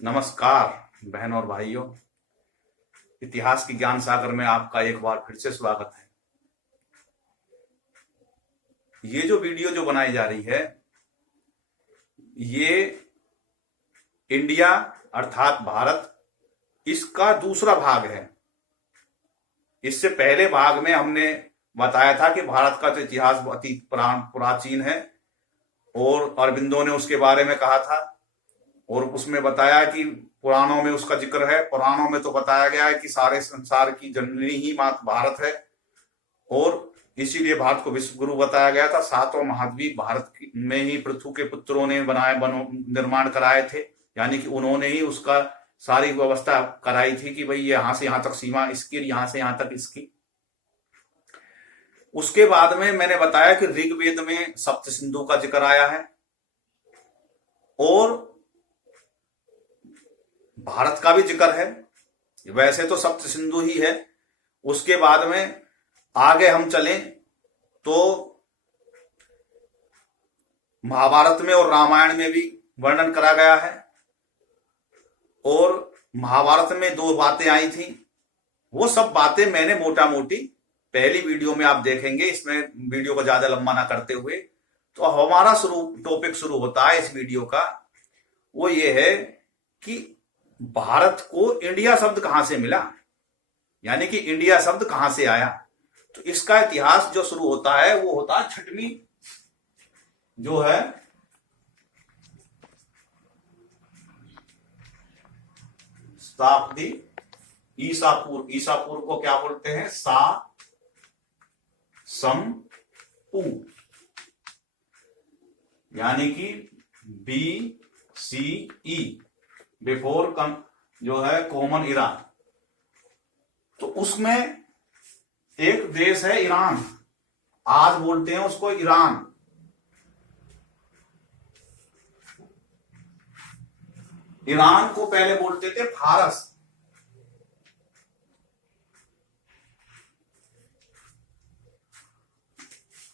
नमस्कार बहन और भाइयों। इतिहास की ज्ञान सागर में आपका एक बार फिर से स्वागत है। ये जो वीडियो जो बनाई जा रही है ये इंडिया अर्थात भारत इसका दूसरा भाग है। इससे पहले भाग में हमने बताया था कि भारत का तो इतिहास अति प्राचीन है और अरबिंदो ने उसके बारे में कहा था और उसमें बताया कि पुराणों में उसका जिक्र है। पुराणों में तो बताया गया है कि सारे संसार की जननी ही मात भारत है और इसीलिए भारत को विश्व गुरु बताया गया था। सातों महाद्वीप भारत में ही पृथ्वी के पुत्रों ने निर्माण कराए थे, यानी कि उन्होंने ही उसका सारी व्यवस्था कराई थी कि भाई यहां से यहां तक सीमा इसकी, यहां से यहां तक इसकी। उसके बाद में मैंने बताया कि ऋग्वेद में सप्त सिंधु का जिक्र आया है और भारत का भी जिक्र है। वैसे तो सप्त सिंधु ही है। उसके बाद में आगे हम चलें तो महाभारत में और रामायण में भी वर्णन करा गया है और महाभारत में दो बातें आई थी। वो सब बातें मैंने मोटा मोटी पहली वीडियो में आप देखेंगे। इसमें वीडियो को ज्यादा लंबा ना करते हुए तो हमारा टॉपिक शुरू होता है इस वीडियो का। वो ये है कि भारत को इंडिया शब्द कहां से मिला, यानी कि इंडिया शब्द कहां से आया। तो इसका इतिहास जो शुरू होता है वो होता है छठवीं जो है शताब्दी ईसापूर्व को क्या बोलते हैं, सम यानी कि BCE बिफोर जो है कॉमन इरा। तो उसमें एक देश है ईरान, आज बोलते हैं उसको ईरान। ईरान को पहले बोलते थे फारस।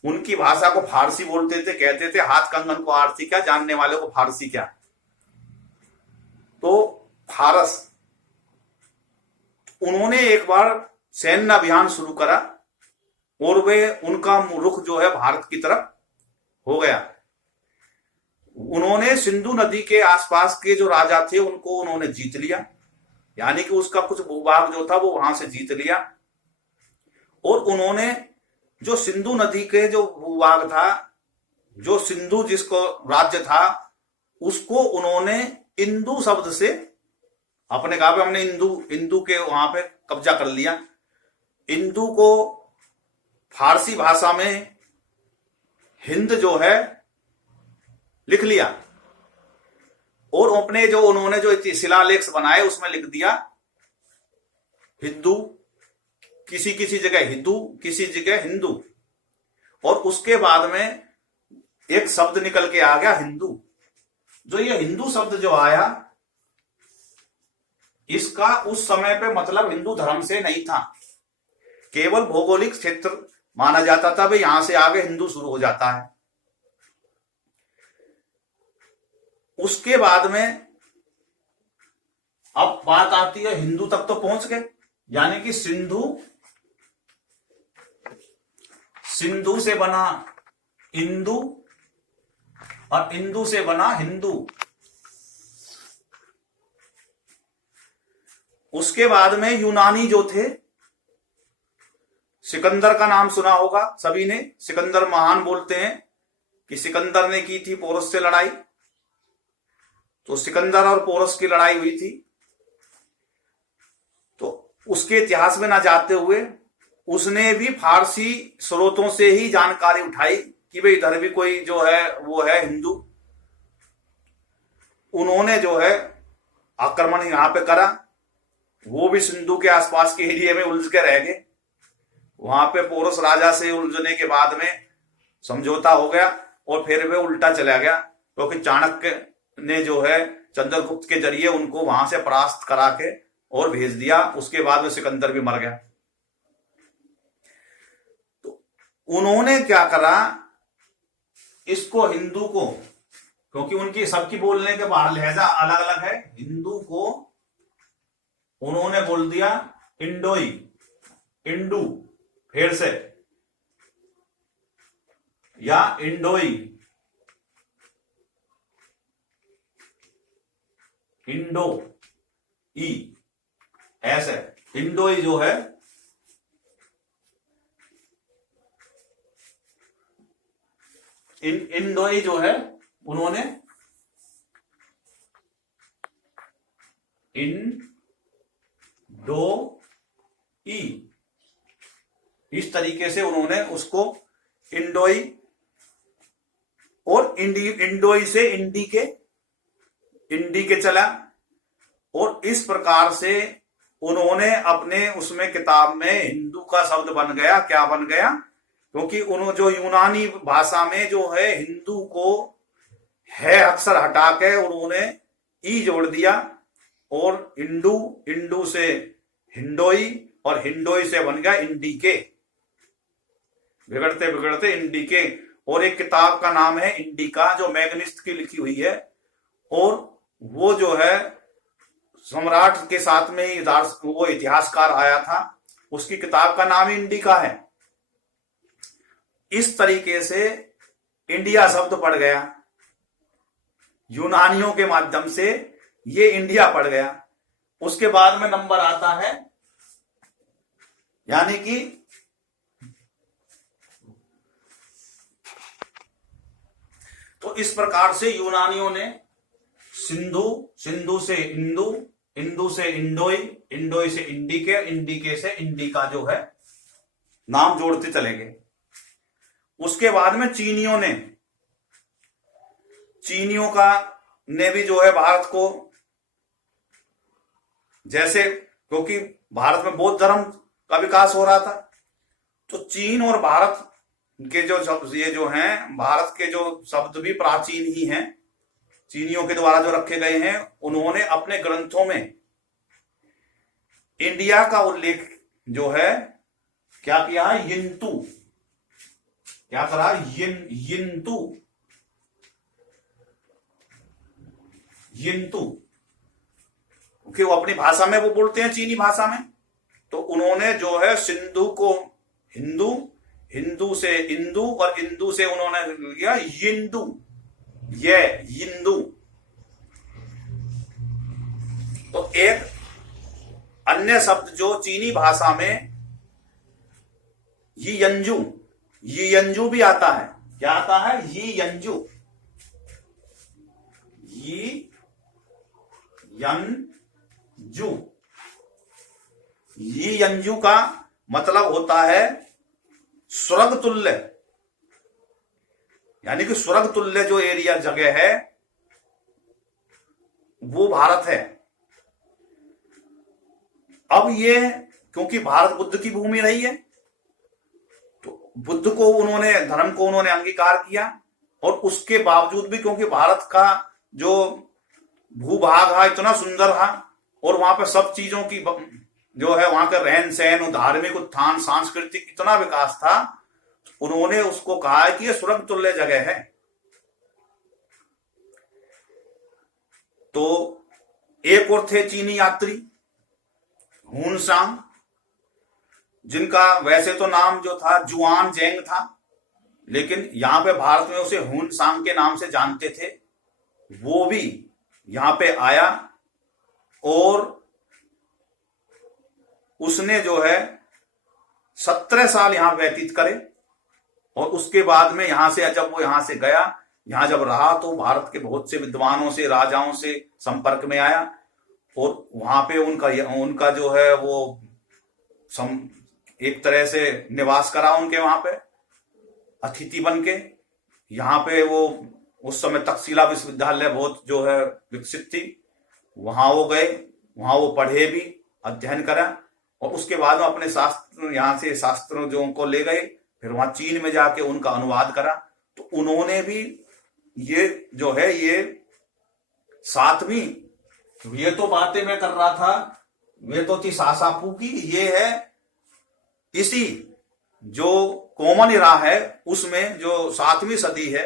उनकी भाषा को फारसी बोलते थे, कहते थे हाथ कंगन को आरसी क्या, जानने वाले को फारसी क्या। तो फारस, उन्होंने एक बार सैन्य अभियान शुरू करा और वे उनका रुख जो है भारत की तरफ हो गया। उन्होंने सिंधु नदी के आसपास के जो राजा थे उनको उन्होंने जीत लिया, यानी कि उसका कुछ भूभाग जो था वो वहां से जीत लिया। और उन्होंने जो सिंधु नदी के जो भूभाग था, जो सिंधु जिसको राज्य था, उसको उन्होंने इंदु शब्द से अपने कहा हमने इंदु के वहां पे कब्जा कर लिया। इंदु को फारसी भाषा में हिंद जो है लिख लिया और अपने जो उन्होंने जो शिलालेख बनाए उसमें लिख दिया हिंदू, किसी किसी जगह हिंदू, किसी जगह हिंदू। और उसके बाद में एक शब्द निकल के आ गया हिंदू। जो ये हिंदू शब्द जो आया, इसका उस समय पे मतलब हिंदू धर्म से नहीं था, केवल भौगोलिक क्षेत्र माना जाता था। भाई यहां से आगे हिंदू शुरू हो जाता है। उसके बाद में अब बात आती है हिंदू तक तो पहुंच गए, यानी कि सिंधु से बना इंदु और इंदु से बना हिंदू। उसके बाद में यूनानी जो थे, सिकंदर का नाम सुना होगा सभी ने। सिकंदर महान बोलते हैं कि सिकंदर ने की थी पोरस से लड़ाई। तो सिकंदर और पोरस की लड़ाई हुई थी। तो उसके इतिहास में ना जाते हुए उसने भी फारसी स्रोतों से ही जानकारी उठाई कि भाई इधर भी कोई जो है वो है हिंदू। उन्होंने जो है आक्रमण यहां पे करा। वो भी सिंधु के आसपास के एरिया में उलझ के रह गए। वहां पे पोरस राजा से उलझने के बाद में समझौता हो गया और फिर वे उल्टा चला गया, क्योंकि चाणक्य ने जो है चंद्रगुप्त के जरिए उनको वहां से परास्त करा के और भेज दिया। उसके बाद में सिकंदर भी मर गया। तो उन्होंने क्या करा, इसको हिंदू को क्योंकि उनकी सबकी बोलने के बाहर लहजा अलग अलग है। हिंदू को उन्होंने बोल दिया इंडोई, इंडू, फिर से, या इंडोई, इंडो ई, ऐसे इंडोई जो है इंडोई जो है उन्होंने इंडो ई, इस तरीके से उन्होंने उसको इंडोई, और इंडोई से इंडी के चला, और इस प्रकार से उन्होंने अपने उसमें किताब में हिंदू का शब्द बन गया। क्या बन गया? क्योंकि उन्होंने जो यूनानी भाषा में जो है हिंदू को है अक्षर हटा के उन्होंने ई जोड़ दिया, और इंडू से हिंडोई, और हिंडोई से बन गया इंडिके, बिगड़ते बिगड़ते इंडिके। और एक किताब का नाम है इंडिका जो मैग्निस्ट की लिखी हुई है, और वो जो है सम्राट के साथ में ही वो इतिहासकार आया था, उसकी किताब का नाम ही इंडिका है। इस तरीके से इंडिया शब्द पड़ गया, यूनानियों के माध्यम से ये इंडिया पड़ गया। उसके बाद में नंबर आता है, यानी कि तो इस प्रकार से यूनानियों ने सिंधु, सिंधु से इंदु, इंदु से इंडोई, इंडोई से इंडिके, इंडिके से इंडिका जो है नाम जोड़ते चले गए। उसके बाद में चीनियों ने भी जो है भारत को, जैसे क्योंकि भारत में बौद्ध धर्म का विकास हो रहा था, तो चीन और भारत के जो शब्द ये जो हैं, भारत के जो शब्द भी प्राचीन ही हैं, चीनियों के द्वारा जो रखे गए हैं। उन्होंने अपने ग्रंथों में इंडिया का उल्लेख जो है क्या किया है? यिंतु, क्या करा? यिंतु, यिंतु, क्योंकि वो अपनी भाषा में वो बोलते हैं, चीनी भाषा में। तो उन्होंने जो है सिंधु को हिंदू, हिंदू से इंदु, और इंदु से उन्होंने लिया यिंदु, ये यिंदु। तो एक अन्य शब्द जो चीनी भाषा में यियंजू, यियंजू भी आता है। क्या आता है? यियंजू, यियंजू। यियंजू का मतलब होता है स्वर्ग तुल्य, यानी कि स्वर्ग तुल्य जो एरिया जगह है वो भारत है। अब ये क्योंकि भारत बुद्ध की भूमि रही है, तो बुद्ध को उन्होंने, धर्म को उन्होंने अंगीकार किया, और उसके बावजूद भी क्योंकि भारत का जो भूभाग है इतना सुंदर है, और वहां पर सब चीजों की जो है वहां का रहन सहन, धार्मिक उत्थान, सांस्कृतिक इतना विकास था, उन्होंने उसको कहा है कि ये स्वर्ग तुल्य जगह है। तो एक और थे चीनी यात्री हुनसांग, जिनका वैसे तो नाम जो था जुआन जेंग था, लेकिन यहां पे भारत में उसे हुनसांग के नाम से जानते थे। वो भी यहां पे आया, और उसने जो है 17 साल यहां व्यतीत करे, और उसके बाद में यहां से जब वो यहां से गया, यहां जब रहा, तो भारत के बहुत से विद्वानों से, राजाओं से संपर्क में आया, और वहां पे उनका जो है वो एक तरह से निवास करा उनके वहां पे अतिथि बन के। यहाँ पे वो उस समय तक्षशिला विश्वविद्यालय बहुत जो है विकसित थी, वहां वो गए, वहां वो पढ़े भी, अध्ययन करा, और उसके बाद में अपने शास्त्र यहाँ से शास्त्रों जो उनको ले गए, फिर वहां चीन में जाके उनका अनुवाद करा। तो उन्होंने भी ये जो है ये सातवीं, ये तो बातें मैं कर रहा था, वे तो थी सासापू की, ये है इसी जो कॉमन इरा है उसमें जो 7वीं सदी है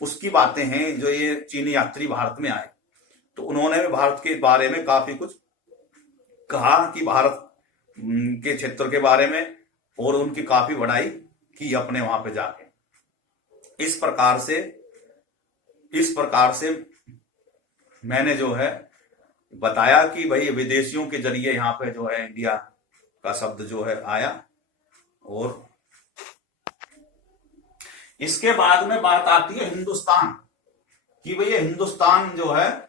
उसकी बातें हैं। जो ये चीनी यात्री भारत में आए तो उन्होंने भी भारत के बारे में काफी कुछ कहा कि भारत के क्षेत्र के बारे में, और उनकी काफी बड़ाई की अपने वहां पे जाके। इस प्रकार से मैंने जो है बताया कि भाई विदेशियों के जरिए यहाँ पे जो है इंडिया का शब्द जो है आया। और इसके बाद में बात आती है हिंदुस्तान कि भाई ये हिंदुस्तान जो है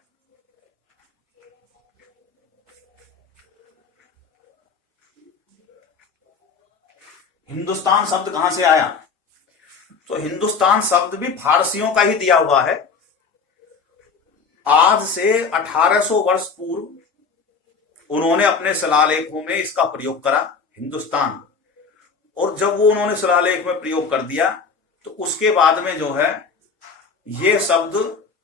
हिंदुस्तान शब्द कहां से आया। तो हिंदुस्तान शब्द भी फारसियों का ही दिया हुआ है। आज से 1800 वर्ष पूर्व उन्होंने अपने शिलालेखों में इसका प्रयोग करा, हिंदुस्तान। और जब वो उन्होंने शिलालेख में प्रयोग कर दिया तो उसके बाद में जो है ये शब्द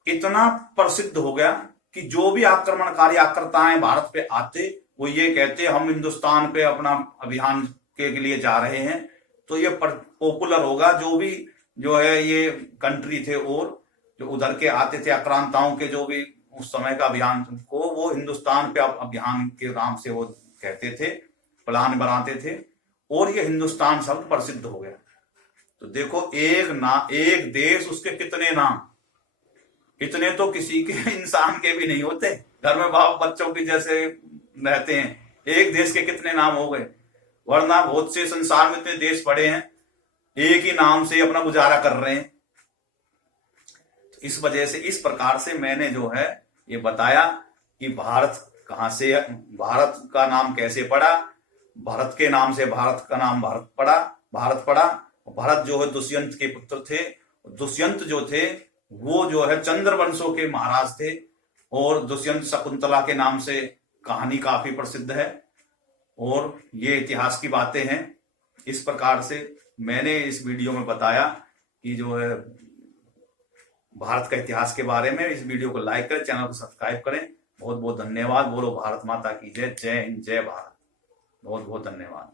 इतना प्रसिद्ध हो गया कि जो भी आक्रमणकारी आक्रताएं भारत पे आते वो ये कहते हम हिंदुस्तान पे अपना अभियान के लिए जा रहे हैं, तो ये पॉपुलर होगा। जो भी जो है ये कंट्री थे और जो उधर के आते थे आक्रांताओं के जो भी उस समय का अभियान को, वो हिंदुस्तान पे अभियान के नाम से वो कहते थे, प्लान बनाते थे, और ये हिंदुस्तान शब्द प्रसिद्ध हो गया। तो देखो एक देश उसके कितने नाम, इतने तो किसी के इंसान के भी नहीं होते। घर में बाप बच्चों की जैसे रहते हैं, एक देश के कितने नाम हो गए। वरना बहुत से संसार में इतने देश पड़े हैं, एक ही नाम से अपना गुजारा कर रहे हैं। इस वजह से इस प्रकार से मैंने जो है ये बताया कि भारत कहां से, भारत का नाम कैसे पड़ा। भारत के नाम से भारत का नाम भारत पड़ा। भरत जो है दुष्यंत के पुत्र थे। दुष्यंत जो थे वो जो है चंद्रवंशों के महाराज थे, और दुष्यंत शकुंतला के नाम से कहानी काफी प्रसिद्ध है। और ये इतिहास की बातें हैं। इस प्रकार से मैंने इस वीडियो में बताया कि जो है भारत का इतिहास के बारे में। इस वीडियो को लाइक करें, चैनल को सब्सक्राइब करें। बहुत बहुत धन्यवाद। बोलो भारत माता की जय। जय हिंद, जय भारत। बहुत बहुत धन्यवाद।